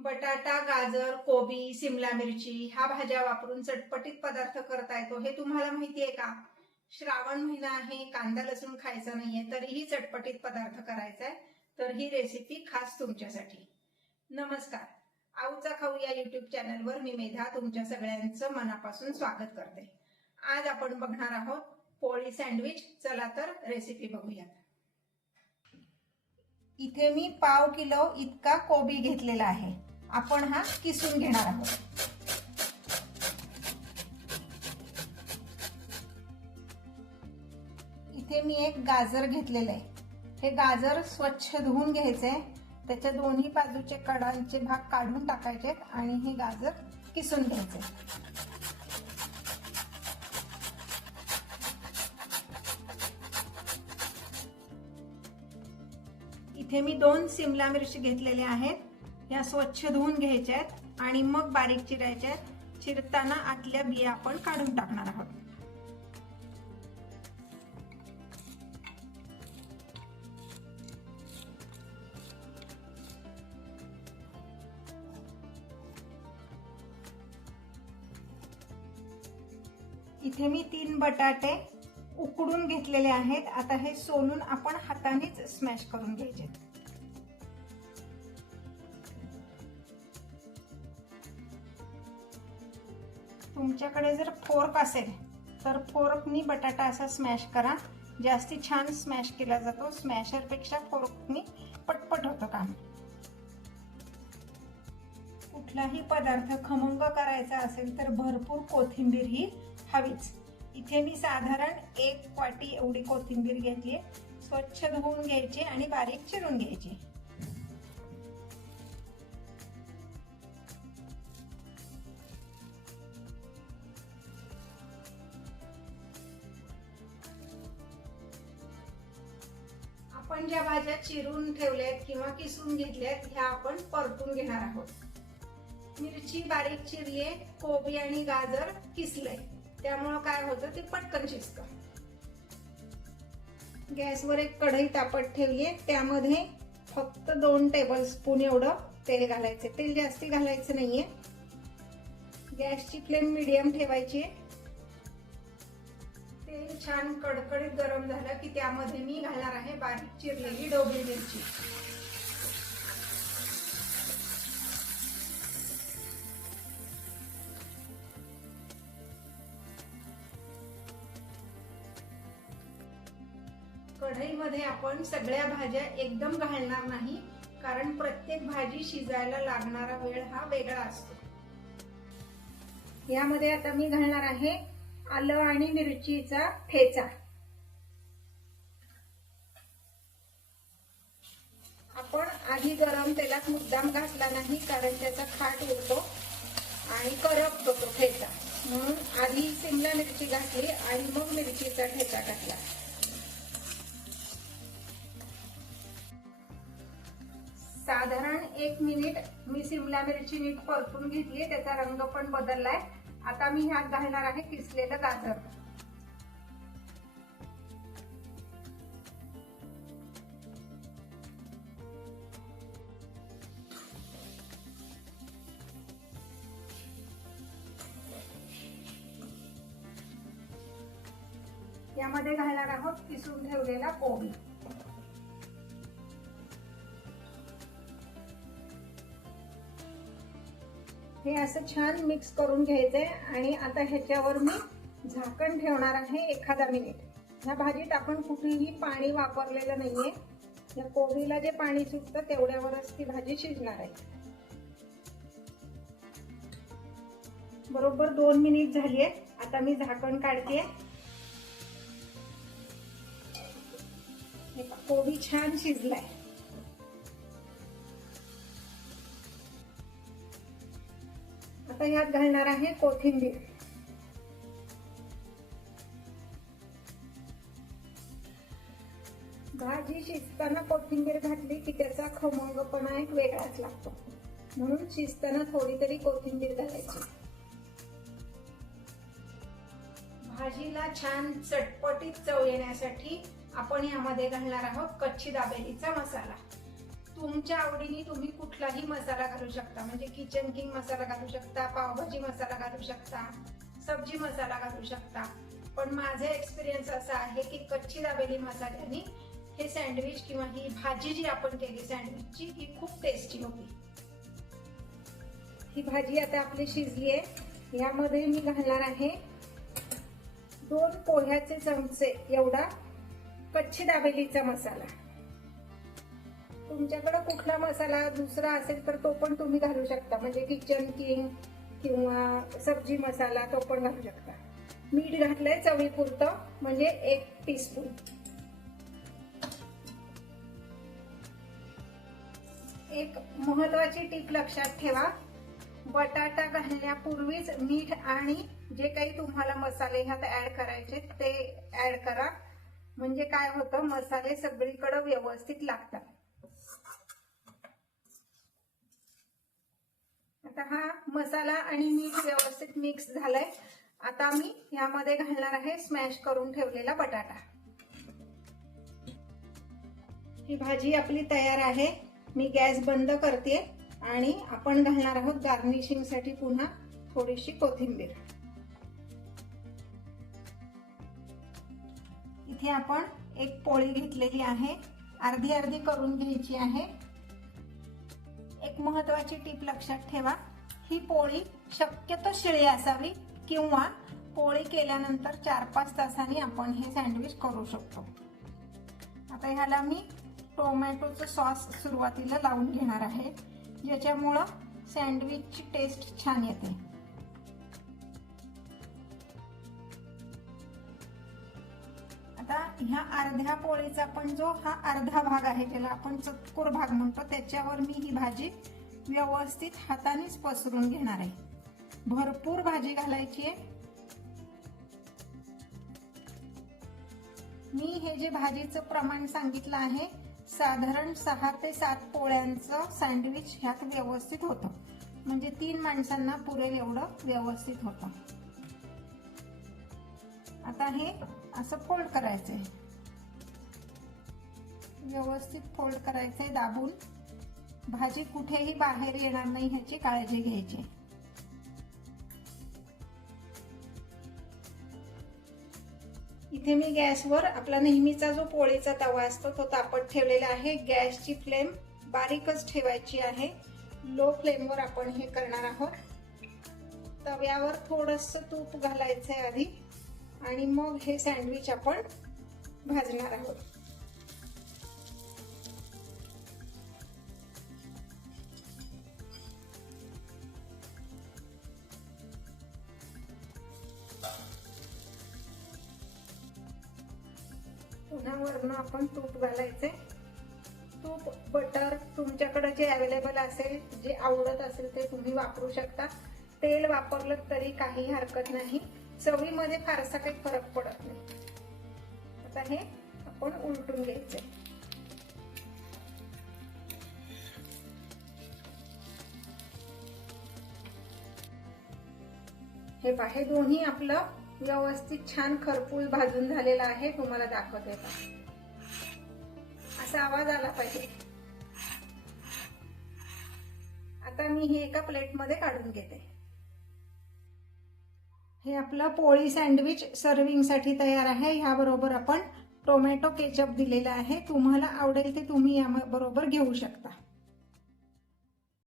बटाटा, गाजर, कोबी, सिमला मिरची ह्या भाज्या वापरून चटपटीत पदार्थ करता येतो हे तुम्हाला माहिती आहे का? श्रावण महिना आहे, कांदा लसूण खायचा नाहीये, तरीही चटपटीत पदार्थ करायचा आहे, तर ही रेसिपी खास तुमच्यासाठी. नमस्कार, आऊचा खाऊ या युट्यूब चॅनलवर मी मेधा तुमच्या सगळ्यांचं मनापासून स्वागत करते. आज आपण बघणार आहोत पोळी सँडविच. चला तर रेसिपी बघूयात. इथे मी पाव किलो इतका कोबी घेतलेला आहे. आपण हा किसून घेणार आहोत. इथे मी एक गाजर घेतलेले आहे. हे गाजर स्वच्छ धुवून घ्यायचे, त्याच्या दोन्ही बाजूचे कडांचे भाग काढून टाकायचे आणि हे गाजर किसून घ्यायचे. इथे मी 2 सिमला मिरची घेतलेल्या आहेत. या स्वच्छ धुवून घ्यायच्या आहेत आणि मग बारीक चिरायच्या आहेत. चिरताना आतल्या बिया आपण काढून टाकणार आहोत. इथे मी 3 बटाटे उकडून घेतलेले आहेत. आता हे सोलून आपण हातानेच स्मॅश करून घ्यायचे. तुमच्याकडे जर फोर्क असेल तर फोर्कनी बटाटा असा स्मॅश करा. जास्ती छान स्मॅश केला जातो. स्मॅशर पेक्षा फोर्कनी पटपट होतं काम. कुठलाही पदार्थ खमंग करायचा असेल तर भरपूर कोथिंबीर ही हवीच. इथे मी साधारण 1 वाटी एवढी कोथिंबीर घेतली. स्वच्छ धुवून घ्यायची आणि बारीक चिरून घ्यायची. आपण ज्या भाज्या चिरून ठेवल्यात किंवा किसून घेतल्यात ह्या आपण परतून घेणार आहोत. मिरची बारीक चिरली, कोबी आणि गाजर किसलंय, त्यामुळं काय होतं ते पटकन शिजतं. गॅसवर एक कढई तापत ठेवलीये. त्यामध्ये फक्त 2 टेबलस्पून एवढं तेल घालायचे. तेल जास्ती घालायचं नाहीये. गॅसची फ्लेम मीडियम ठेवायची. तेल छान कडकडीत गरम झालं की त्यामध्ये मी घालणार आहे बारीक चिरलेली ढोबळी मिरची. कढईमध्ये आपण सगळ्या भाज्या एकदम घालणार नाही, कारण प्रत्येक भाजी शिजायला लागणारा वेळ हा वेगळा असतो. यामध्ये आता मी घालणार आहे आलं आणि मिरचीचा ठेचा. आपण आधी गरम तेलात मुद्दाम घातला नाही, कारण त्याचा खाट उडतो आणि करपतो तो ठेचा. म्हणून आधी सिमला मिरची घातली आणि मग मिरचीचा ठेचा घातला. साधारण 1 मिनिट मी सिमला मिरची नीट परतून घेतली. त्याचा रंग पण बदललाय. आता मी ह्यात घालणार आहे किसलेलं गाजर. यामध्ये घालणार आहोत किसून ठेवलेला कोबी. हे असं छान मिक्स करून घ्यायचंय आणि आता ह्याच्यावर मी झाकण ठेवणार आहे 1 मिनिट. ह्या भाजीत आपण कुठेही पाणी वापरलेलं नाहीये. या कोबीला जे पाणी सुटतं तेवढ्यावरच ती भाजी शिजणार आहे. बरोबर 2 मिनिट झालीये. आता मी झाकण काढतेय. कोबी छान शिजलाय. आता यात घालणार आहे कोथिंबीर. भाजी शिजताना कोथिंबीर घातली की त्याचा खमंगपणा एक वेगळाच लागतो. म्हणून शिजताना थोडी तरी कोथिंबीर घालायची. भाजीला छान चटपटीत चव येण्यासाठी आपण यामध्ये घालणार आहोत कच्ची दाबेलीचा मसाला. तुमच्या आवडीने तुम्ही कुठलाही मसाला घालू शकता, म्हणजे किचन किंग मसाला घालू शकता, पावभाजी मसाला घालू शकता, सब्जी मसाला घालू शकता. पण माझा एक्सपिरियन्स असा आहे की कच्ची दाबेली मसाल्याने हे सँडविच किंवा ही भाजी जी आपण केली सँडविचची ही खूप टेस्टी होती. ही भाजी आता आपली शिजली आहे. यामध्ये मी घालणार आहे 2 पोह्याचे चमचे एवढा कच्ची दाबेलीचा मसाला. तुमच्याकडे कुठला मसाला दुसरा असेल तर तो पण तुम्ही घालू शकता, म्हणजे किचन किंग किंवा सब्जी मसाला तो पण घालू शकता. मीठ घातलंय चवीपुरतं, म्हणजे 1 टीस्पून. एक महत्वाची टिप लक्षात ठेवा, बटाटा घालण्यापूर्वीच मीठ आणि जे काही तुम्हाला मसाले ह्यात ऍड करायचे ते ऍड करा, म्हणजे काय होतं मसाले सगळीकडे व्यवस्थित लागतात. आता हा मसाला आणि मीठ व्यवस्थित मिक्स झालाय. आता मी यामध्ये घालणार आहे स्मॅश करून ठेवलेला बटाटा. ही भाजी आपली तयार आहे. मी गॅस बंद करते आणि आपण घालणार आहोत गार्निशिंग साठी पुन्हा थोडीशी कोथिंबीर. इथे आपण एक पोळी घेतलेली आहे, अर्धी अर्धी करून घ्यायची आहे. एक महत्वाची टीप लक्षात ठेवा, ही पोळी शक्यतो शिळी असावी किंवा पोळी केल्यानंतर 4-5 तासांनी आपण हे सँडविच करू शकतो. आता ह्याला मी टोमॅटोचं सॉस सुरुवातीला लावून घेणार आहे, ज्याच्यामुळं सँडविचची टेस्ट छान येते. आता ह्या अर्ध्या पोळीचा पण जो हा अर्धा भाग आहे, ज्याला आपण चतकोर भाग म्हणतो, त्याच्यावर मी ही भाजी व्यवस्थित हातानेच पसरून घेणार आहे. भरपूर भाजी घालायची आहे. मी हे जे भाजीचं प्रमाण सांगितलं आहे, साधारण 6 ते 7 पोळ्यांचं सँडविच ह्यात व्यवस्थित होतं, म्हणजे 3 माणसांना पुरेल एवढं व्यवस्थित होतं. आता हे असं फोल्ड करायचंय, व्यवस्थित फोल्ड करायचंय दाबून. भाजी कुठेही बाहेर येणार नाही ह्याची काळजी घ्यायची. इथे मी गॅसवर आपला नेहमीचा जो पोळीचा तवा असतो तो तापत ठेवलेला आहे. गॅसची फ्लेम बारीकच ठेवायची आहे. लो फ्लेमवर आपण हे करणार आहोत. तव्यावर थोडंसं तूप घालायचंय आधी आणि मग हे सँडविच आपण भाजणार आहोत. पुन्हा वरून आपण तूप घालायचे. तूप, बटर तुमच्याकडे जे अवेलेबल असेल, जे आवडत असेल ते तुम्ही वापरू शकता. तेल वापरलं तरी काही हरकत नाही, चवीमध्ये फारसा काही फरक पडत नाही. आता हे आपण उलटून घ्यायचे. हे पहा, दोन्ही आपलं व्यवस्थित छान खरपूस भाजून झालेला आहे. तुम्हाला दाखवते का, असा आवाज आला पाहिजे. आता मी हे एका प्लेटमध्ये काढून घेते. हे आपलं पोळी सँडविच सर्विंग साठी तयार आहे. ह्याबरोबर आपण टोमॅटो केचप दिलेला आहे. तुम्हाला आवडेल ते तुम्ही याबरोबर घेऊ शकता.